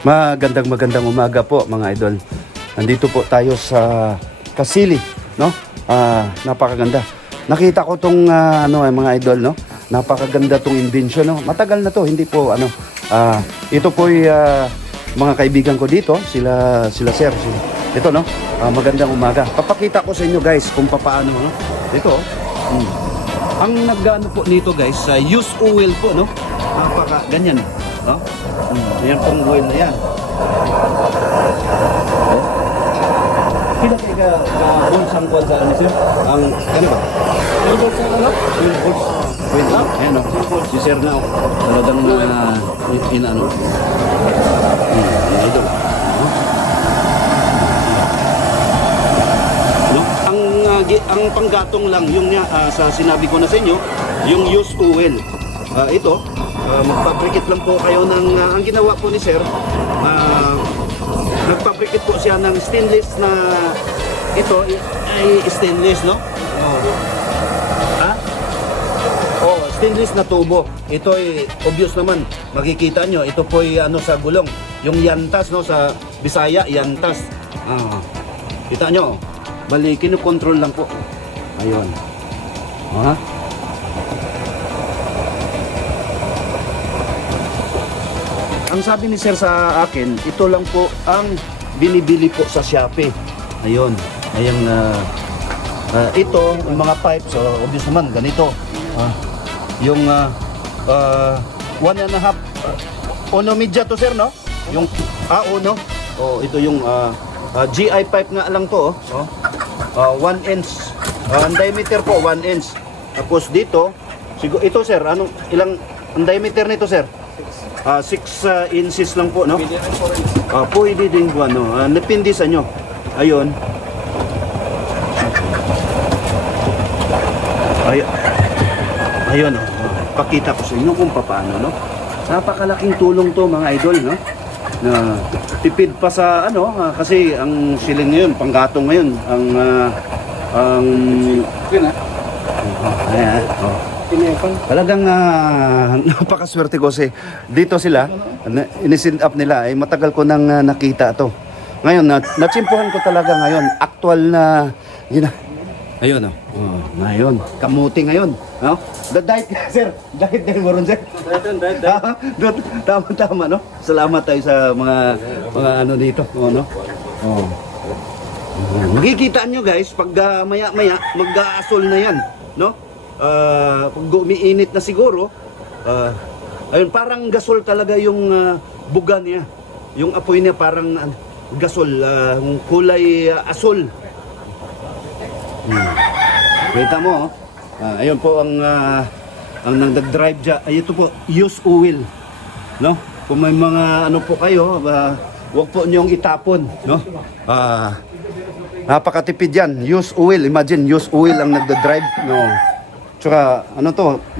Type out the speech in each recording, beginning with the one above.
Magandang umaga po mga idol. Nandito po tayo sa Kasili, no? Napakaganda. Nakita ko tong mga idol, no? Napakaganda tong invention, no? Matagal na to, hindi po ito po mga kaibigan ko dito, sila sir. Ito, no? Magandang umaga. Papakita ko sa inyo guys kung paano, no? Ito. Ang naggaano po nito guys, use oil po, no? Ganyan, no? Yan pong oil na yan. Kila kayo bulsang kuwan sa ano sir? Ang, ano ba? Yung bulsa ano? Yung bulsa. Wait lang. Ayan o. Si sir na o. Talagang inaano. Ito. No? Ang panggatong lang, yung sa sinabi ko na sa inyo, yung used oil. Ito, magpabrikit lang po kayo ng, ang ginawa po ni sir, nagpabrikit po siya ng stainless na, ito ay stainless, no? Stainless na tubo. Ito ay obvious naman, makikita nyo, ito po ay sa gulong, yung yantas, no? Sa Bisaya, yantas. Kita nyo, bali, kinukontrol lang po. Ayun. Ang sabi ni sir sa akin, ito lang po ang binibili po sa Shopee. Ayun. Ito, yung mga pipes, obvious naman, ganito. Yung 1.5 ono media to sir, no? Yung ono. Ito yung GI pipe nga lang to, 1 inch. Ang diameter po 1 inch. Tapos dito, siguro ito sir, ilang ang diameter nito sir? 6 inches lang po, no? Pwede din po, no? Depende sa nyo. Ayun. Ayun, pakita ko sa inyo kung paano, no? Napakalaking tulong to mga idol, no? Na tipid pa sa kasi ang siling ngayon, panggatong ngayon, talagang napakaswerte ko kasi dito sila, inisin up nila, ay matagal ko nang nakita to. Ngayon, natsimpuhan ko talaga ngayon, actual na, ayun ngayon, kamuti ngayon. No? Diet sir, diet din mo ron sir. Tama, no? Salamat tayo sa mga dito, no? Makikita nyo guys, pag maya-maya, mag-aasol na yan, no? Pag umiinit na siguro, ayun, parang gasol talaga yung buga niya. Yung apoy niya parang gasol, kulay asol. Kita mo, ayun po ang nag-drive dyan. Ay, ito po, use oil, no? Kung may mga po kayo, huwag po niyong itapon, no? Napakatipid yan, use oil. Imagine, use oil ang nagda-drive, no? Tsaka,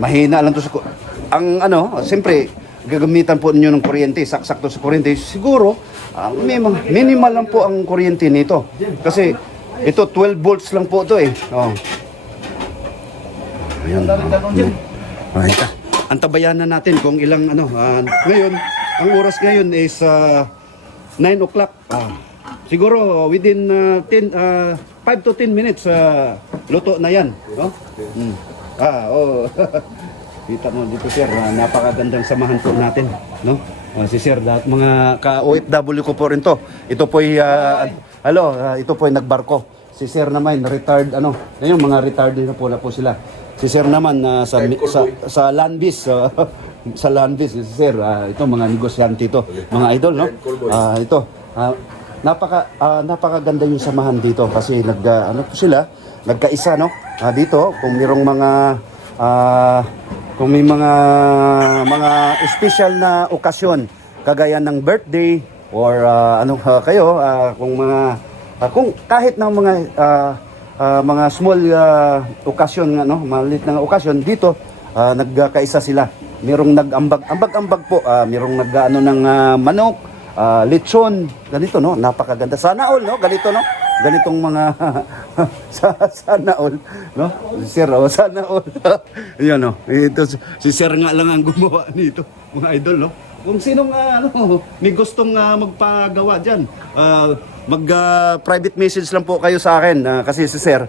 mahina lang to sa... Ang siyempre, gagamitan po ninyo ng kuryente, sakto sa kuryente. Siguro, minimal lang po ang kuryente nito. Kasi, ito, 12 volts lang po ito eh. Ayan. Antabayan na natin kung ilang ngayon, ang oras ngayon is 9 o'clock. Siguro, within 5 to 10 minutes, luto na yan. No? Kita mo dito sir, napakagandang samahan po natin, no? Si sir, lahat mga ka-OFW ko po rin to. Ito po ay ito po ay nagbarko. Si sir naman retired yung mga retired na po sila. Si sir naman sa Landbis, sa Landbis si sir, ito mga negosyante ito, mga idol, no? Ito napakaganda yung samahan dito kasi sila nagkaisa, no? Dito kung mayroong mga special na okasyon kagaya ng birthday or kung kahit ng mga small okasyon, maliit na okasyon dito, nagkaisa sila. Merong nag-ambag po, merong ng manok, lechon, ganito, no? Napakaganda. Sana all, no? Ganito, no? Ganitong mga sana all, no? Sir, sana all. Yan, no? Ito, si sir nga lang ang gumawa nito, mga idol, no? kung sinong may gustong magpagawa diyan, mag-private message lang po kayo sa akin kasi si Sir,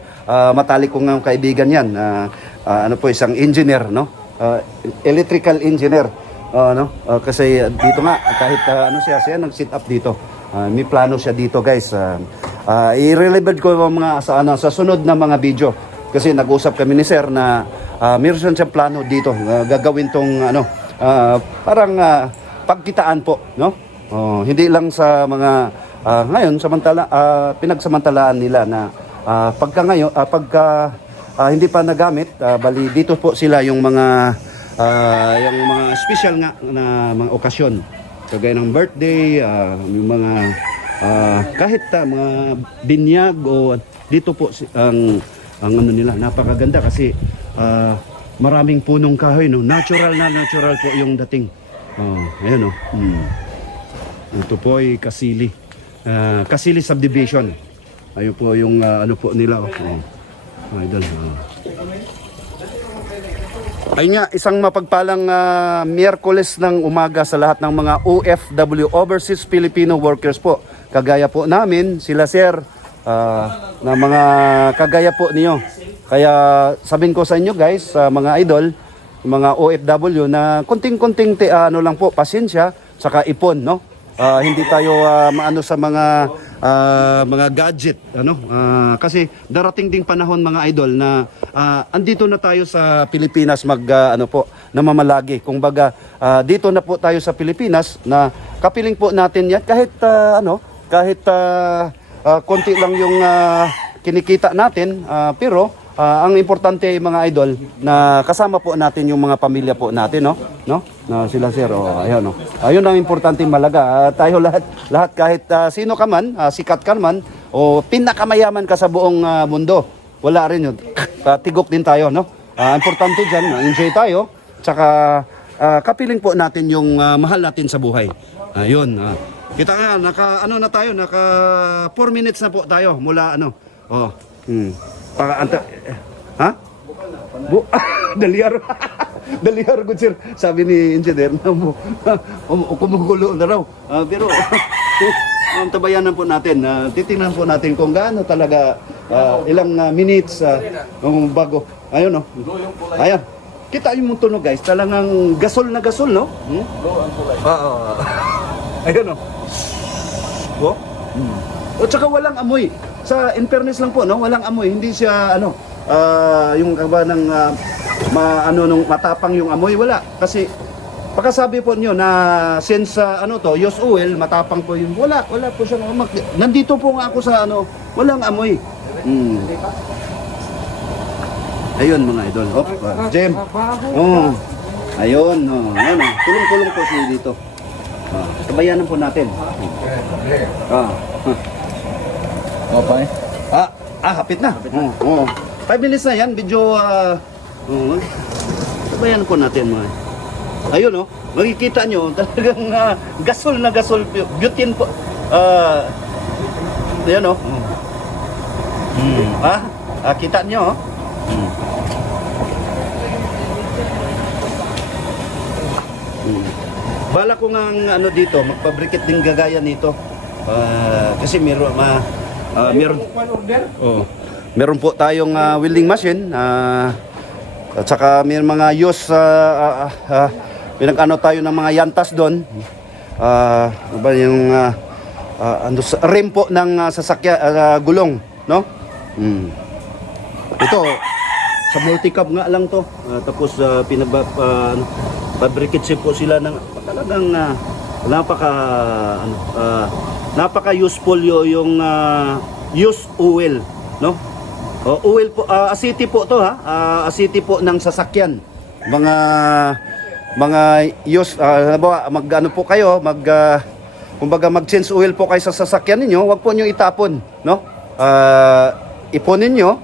matalik kong kaibigan 'yan. Ano po, isang engineer, no? Electrical engineer. No? Kasi dito nga kahit siya nag-sit up dito. May plano siya dito, guys. I-relevant ko yung mga sa sunod na mga video. Kasi nag-usap kami ni Sir na meron siyang plano dito. Gagawin tong parang pagkitaan po, no? Hindi lang sa mga ngayon pinagsamantalaan nila na pagka ngayon hindi pa nagamit, bali dito po sila yung mga special nga na mga okasyon. Kagaya ng birthday, yung mga kahit mga binyag o dito po ang ano nila, napakaganda kasi maraming punong kahoy, no? Natural po yung dating. Ayun, no? Ito po ay Kasili. Kasili Subdivision. Ayun po yung ano po nila. Idol. Ayun nga, isang mapagpalang Miyerkules ng umaga sa lahat ng mga OFW, Overseas Filipino Workers po. Kagaya po namin, sila Sir, na mga kagaya po niyo. Kaya sabihin ko sa inyo guys, mga idol, mga OFW na konting-konting lang po, pasensya, saka ipon, no? Hindi tayo maano sa mga gadget, kasi darating ding panahon mga idol na andito na tayo sa Pilipinas namamalagi. Kung baga dito na po tayo sa Pilipinas na kapiling po natin yan kahit konti lang yung kinikita natin, pero ang importante mga idol na kasama po natin yung mga pamilya po natin, no? Na sila Sir, ayun, no. Ayun ang importante malaga. Tayo lahat kahit sino ka man, sikat ka man o pinakamayaman ka sa buong mundo. Wala rin yun. Tigok din tayo, no? Importante diyan, enjoy tayo. Tsaka kapiling po natin yung mahal natin sa buhay. Ayun. Kita nga naka 4 minutes na po tayo mula Dalyar. Dalyar good sir. Sabi ni engineer na kumukulo na raw. Pero ang tabayanan po natin, titingnan po natin kung gaano talaga ilang minutes bago. Ayun, no. Ayun. Kita yung tunog guys, talagang gasol na gasol, no? Ayun, no. O tsaka walang amoy. In fairness lang po, no? Walang amoy. Hindi siya yung kaba ng nung matapang yung amoy, wala. Kasi pagkasabi po niyo na since used oil, matapang po yun. Wala po siya. Nandito po nga ako sa walang amoy. Ayun mga idol. Jem. Ayun, tulong-tulong po siya dito. Tabayanan po natin. Okay. Hapit na. 5 minutes na yan, video. Tabayanan po natin mga. Ayun, makikita nyo, talagang gasol na gasol. Butane po. Ayan, kita nyo, Bala ko nga dito, magpabrikit din gagaya nito. Kasi meron po tayong welding machine. At saka may mga use tayo ng mga yantas doon. Yung rim po ng sasakyan, gulong, no? Ito sa multicab nga lang to. Tapos pabrikit po sila ng talagang napaka useful yung used oil, no? Oil po, asiti po to asiti po ng sasakyan. Mga used, po kayo, kumbaga mag-change oil po kayo sa sasakyan ninyo, wag po niyo itapon, no? Iponin niyo,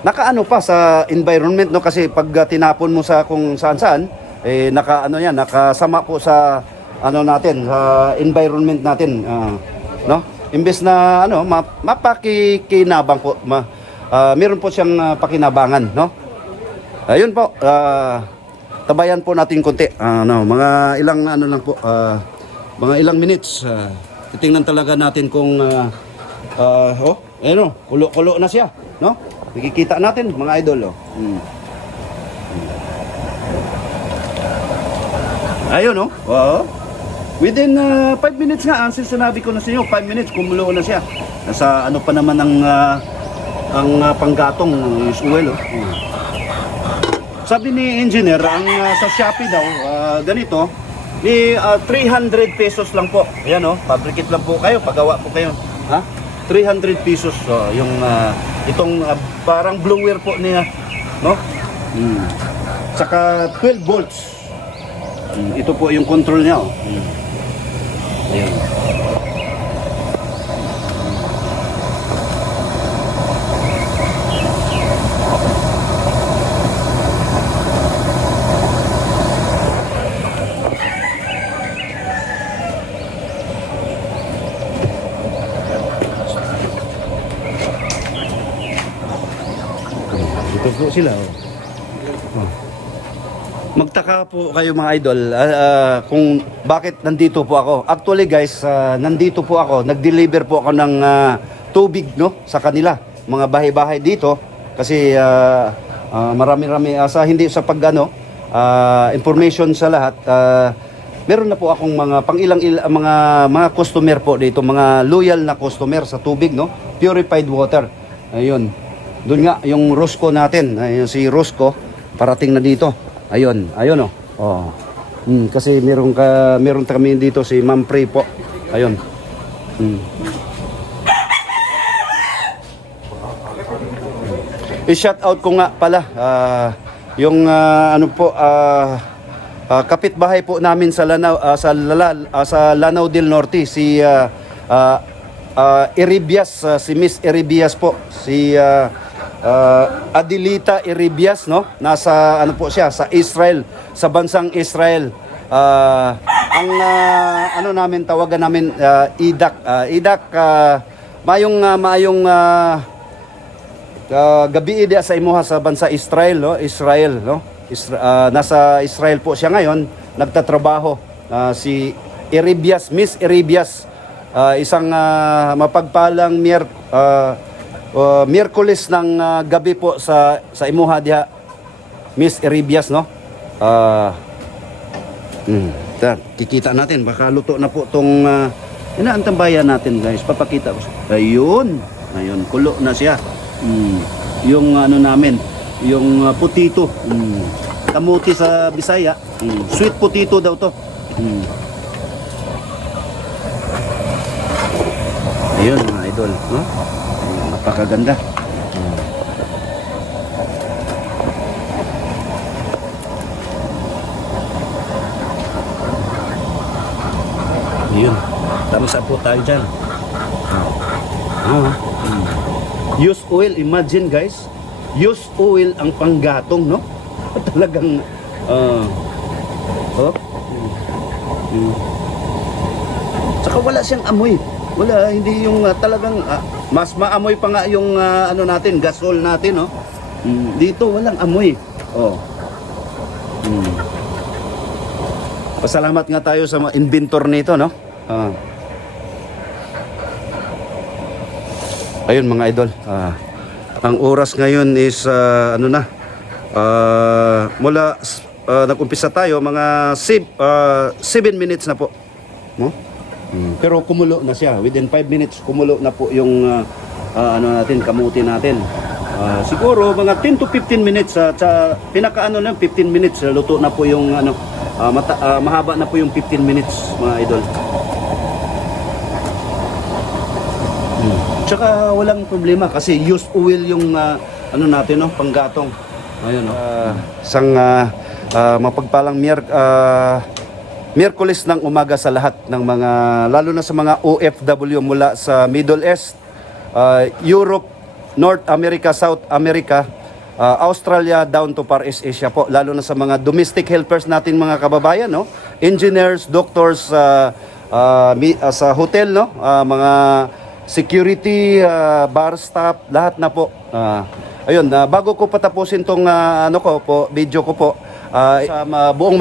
nakaano pa sa environment, no? Kasi pag tinapon mo sa kung saan-saan, nakasama po sa natin, sa environment natin, no? Imbes na mapakikinabang po, meron po siyang pakinabangan, no? Ayun po, tabayan po natin konti. Mga ilang ano lang po, mga ilang minutes. Titingnan talaga natin kung kulo-kulo na siya, no? Nakikita natin mga idol, oh. Ayun, no? Oo. Within 5 minutes nga, ang sinabi ko na sa inyo, 5 minutes kumulo na siya. Nasa ano pa naman ang panggatong is oil, oh. Sabi ni engineer, sa Shopee daw, ganito, 300 pesos lang po. Ayan, oh, fabricate lang po kayo, pagawa po kayo. Ha? 300 pesos yung itong parang blower po niya, no? Saka 12 volts. Ito po yung control niya, oh. Ayan. Ito po sila, oh. Magtaka po kayo mga idol kung bakit nandito po ako. Actually guys, nandito po ako, nag-deliver po ako ng tubig, no, sa kanila, mga bahay-bahay dito kasi marami-rami hindi sa information sa lahat. Meron na po akong mga mga customer po dito, mga loyal na customer sa tubig, no, purified water. Ayun. Doon nga yung Rosco natin, ayun, si Rosco parating na dito. Ayun, oh. Kasi meron kami dito si Ma'am Pre po. Ayun. I-shout out ko nga pala yung kapitbahay po namin sa Lanao del Norte, si Iribias, si Miss Iribias po, si Adelita Iribias, no? Nasa ano po siya, sa Israel, sa bansang Israel. Ang namin tawagan namin Idak, mayong gabi dia sa imuha sa bansa Israel, no? Israel, no? Nasa Israel po siya ngayon, nagtatrabaho. Si Iribias, Miss Iribias, isang mapagpalang Miyerkules ng gabi po sa imuha diha, Miss Iribias, no? Kikita natin, baka luto na po tong ang tambayan natin, guys. Papakita ko. Ayun, kulo na siya. Yung namin, yung putito. Kamuti sa Bisaya. Sweet potato daw to. Ayun mga idol, no? Napakaganda. Ayun. Thumbs up po tayo dyan. Use oil, imagine guys. Use oil ang panggatong, no? Talagang Saka wala siyang amoy. Wala, hindi yung talagang mas maamoy pa nga yung natin, gasol natin, no? Dito walang amoy. Pasalamat nga tayo sa mga inventor nito, no? Ayun mga idol. Ang oras ngayon is mula nag-umpisa tayo mga 7 minutes na po, no? Pero kumulo na siya. Within 5 minutes kumulo na po yung kamuti natin. Siguro mga 10 to 15 minutes sa pinaka 15 minutes luto na po yung mahaba na po yung 15 minutes mga idol. Tsaka walang problema kasi used oil yung natin, no, panggatong. Ayun, no. Isang mapagpalang Miyerkules ng umaga sa lahat ng mga, lalo na sa mga OFW mula sa Middle East, Europe, North America, South America, Australia, down to Far East Asia po. Lalo na sa mga domestic helpers natin mga kababayan, no? Engineers, doctors, sa hotel, no? Mga security, bar staff, lahat na po. Ayun, bago ko patapusin tong video ko po, buong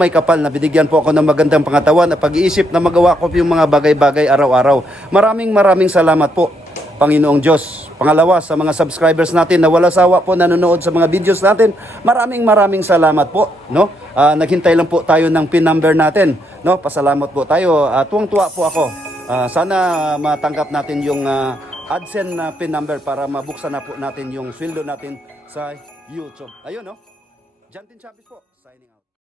may kapal na binigyan po ako ng magandang pangatawan at pag-iisip na magawa ko yung mga bagay-bagay araw-araw. Maraming salamat po, Panginoong Diyos. Pangalawa, sa mga subscribers natin na wala sawa po nanonood sa mga videos natin, maraming salamat po, no? Naghintay lang po tayo ng PIN number natin, no? Pasalamat po tayo. Tuwang-tuwa po ako. Sana matanggap natin yung AdSense na PIN number para mabuksan na po natin yung sweldo natin sa YouTube. Ayun, no? Jantin Chavez po, signing out.